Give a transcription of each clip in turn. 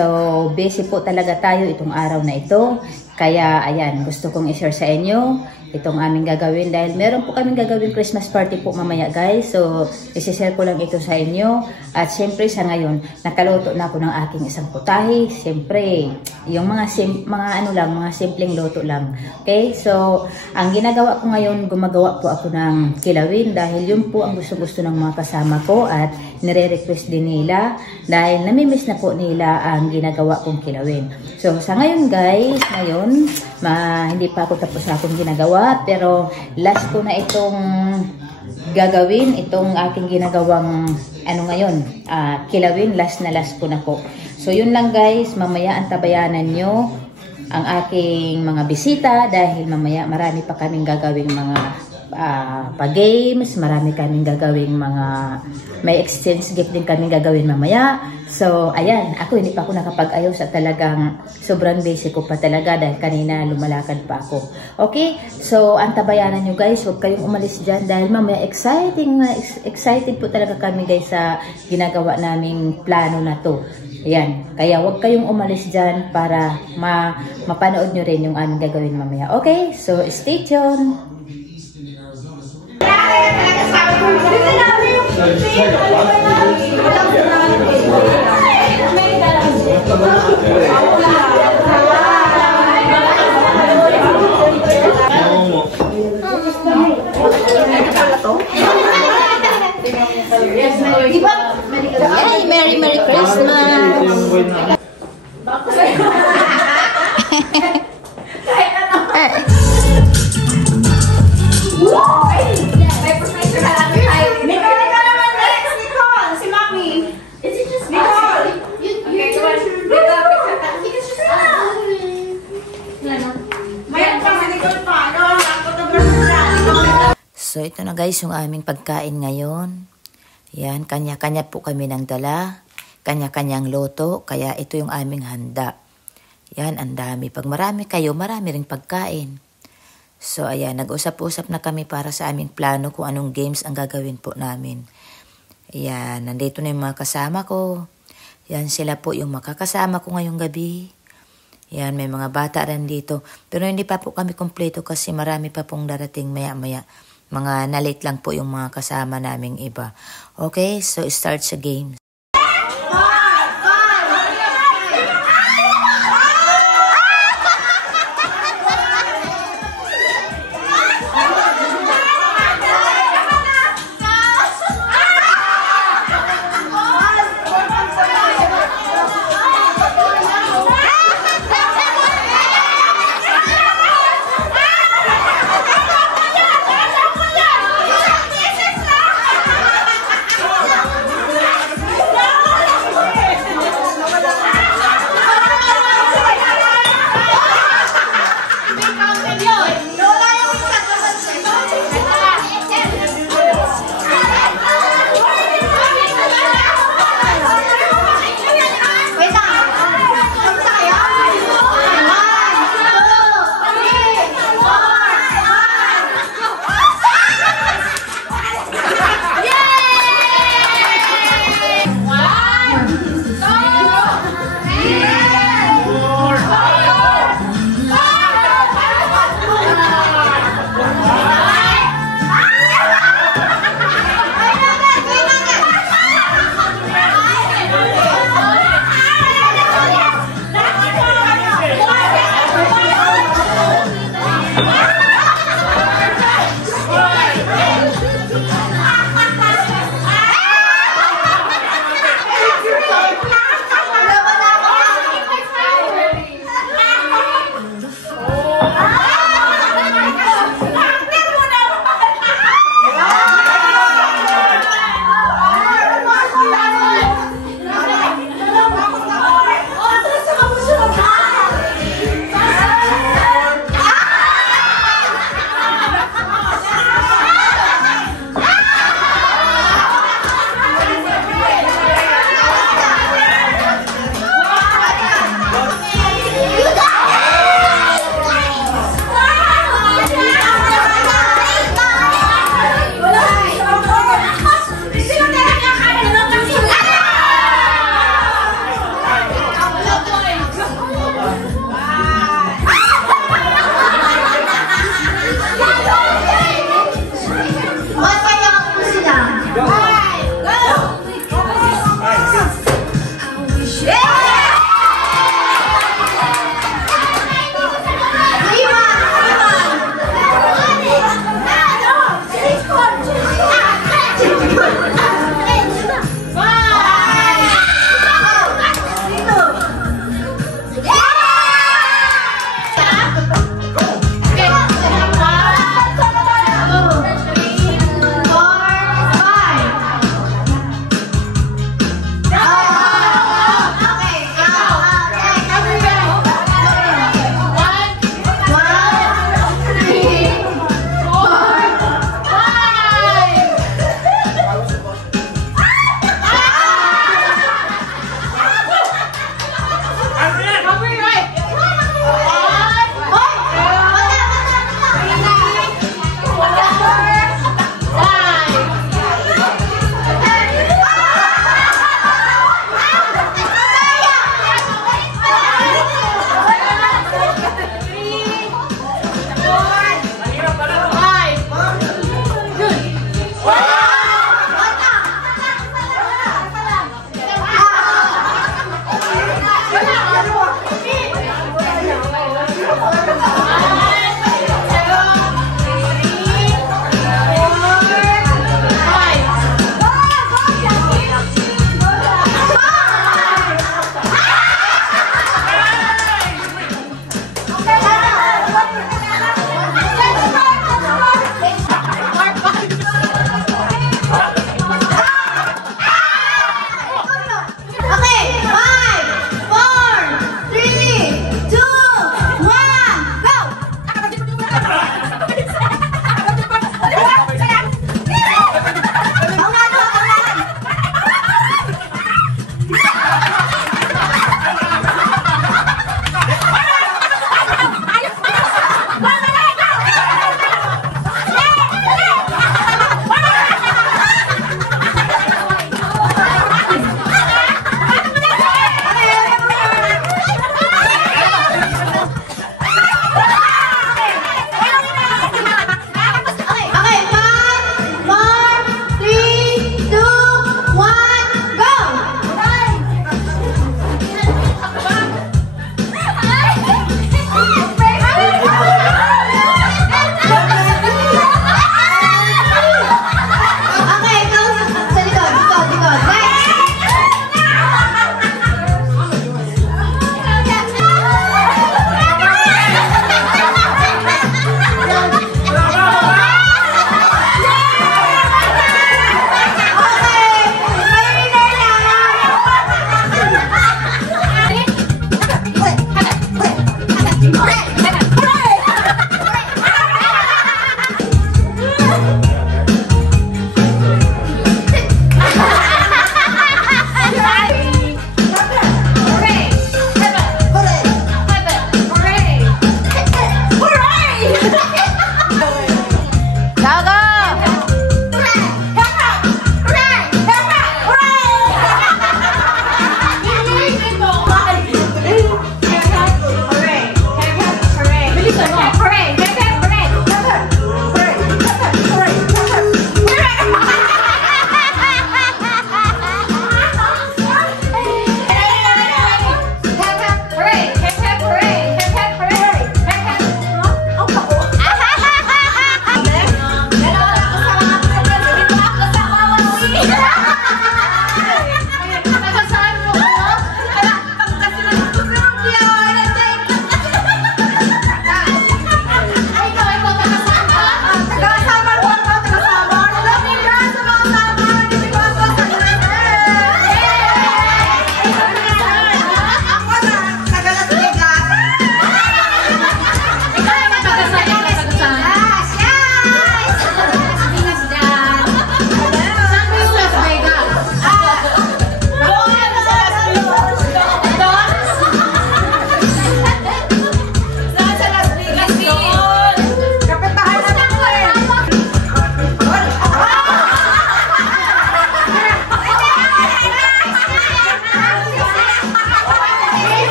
So, busy po talaga tayo itong araw na ito. Kaya, ayan, gusto kong i-share sa inyo itong aming gagawin dahil meron po kaming gagawin Christmas party po mamaya guys. So, isi-share ko lang ito sa inyo. At syempre sa ngayon, nakaluto na ako ng aking isang putahe. Syempre, yung mga simpleng luto lang. Okay? So, ang ginagawa ko ngayon, gumagawa po ako ng kilawin dahil yun po ang gusto-gusto ng mga kasama ko at nire-request din nila dahil namimiss na po nila ang ginagawa kong kilawin. So, sa ngayon guys, hindi pa ako tapos sa akong ginagawa pero last ko na itong gagawin, itong aking ginagawang kilawin, last ko na po. So yun lang guys, mamaya antabayanan nyo ang aking mga bisita dahil mamaya marami pa kaming gagawing mga pa-games, marami kaming gagawing may exchange gift din kaming gagawin mamaya. So, ayan, hindi pa ako nakapag-ayos at talagang sobrang busy ko pa talaga dahil kanina lumalakad pa ako. Okay? So, antabayanan nyo guys, huwag kayong umalis dyan dahil mamaya excited po talaga kami guys sa ginagawa naming plano na to. Ayan, kaya huwag kayong umalis dyan para mapanood nyo rin yung aming gagawin mamaya. Okay? So, stay tuned! Hey, Merry Christmas! So, ito na guys yung aming pagkain ngayon. Yan, kanya-kanya po kami ng dala. Kanya-kanyang loto. Kaya ito yung aming handa. Yan, ang dami. Pag marami kayo, marami ring pagkain. So, ayan, nag-usap-usap na kami para sa aming plano kung anong games ang gagawin po namin. Yan, nandito na yung mga kasama ko. Yan, sila po yung makakasama ko ngayong gabi. Yan, may mga bata rin dito. Pero hindi pa po kami kompleto kasi marami pa pong darating maya-maya. Mga na-late lang po yung mga kasama naming iba. Okay, so start sa games.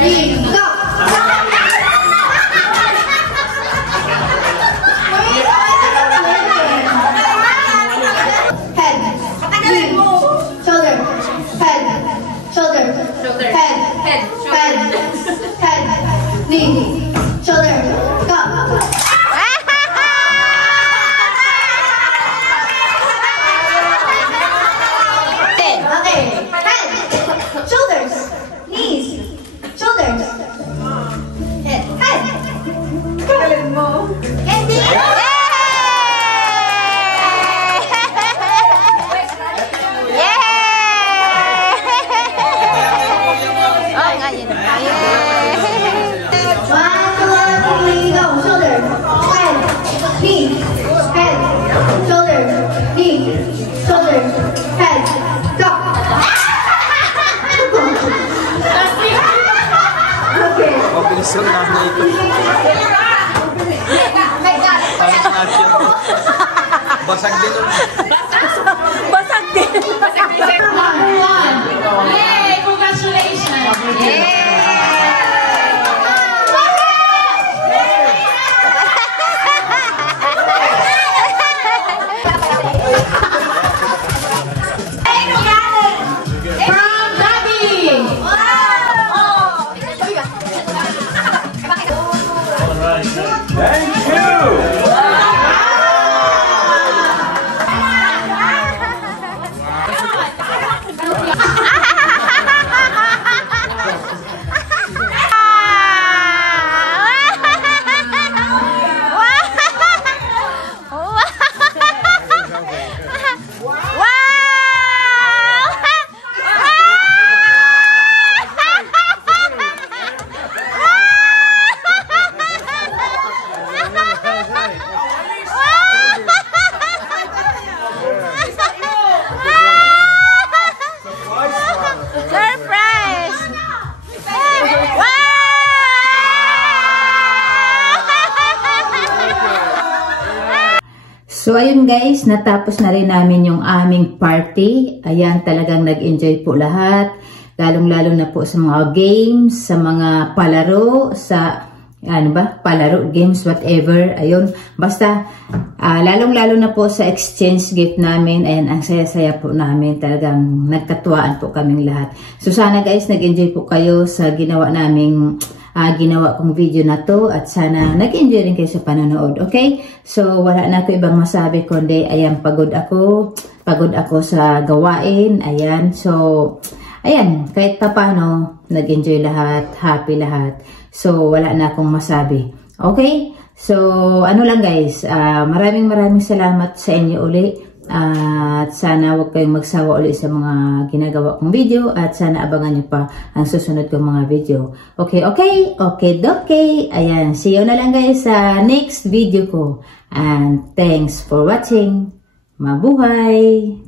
knee, go! Knee, shoulder, go. Okay, head, shoulders, knees, shoulders, head, head. Mabilis yung nanay ko. Parang natin. Basag din yung... Basag din. Yay! Congratulations! Thank you! So, ayun guys, natapos na rin namin yung aming party. Ayan, talagang nag-enjoy po lahat. Lalong-lalo na po sa mga games, sa mga palaro, sa, palaro, games, whatever. Ayun, basta, lalong-lalo na po sa exchange gift namin. Ayan, ang saya-saya po namin. Talagang nagkatuwaan po kaming lahat. So, sana guys, nag-enjoy po kayo sa ginawa naming ginawa kong video na to at sana nag-enjoy rin kayo sa panonood, okay? So, wala na ako ibang masabi kundi, ayan, pagod ako sa gawain, ayan, so, ayan, kahit pa paano, nag-enjoy lahat, happy lahat, so, wala na akong masabi, okay? So, ano lang guys, maraming salamat sa inyo uli. At sana huwag kayong magsawa ulit sa mga ginagawa kong video at sana abangan nyo pa ang susunod kong mga video. Okay. Ayan, see you na lang guys sa next video ko. And thanks for watching. Mabuhay!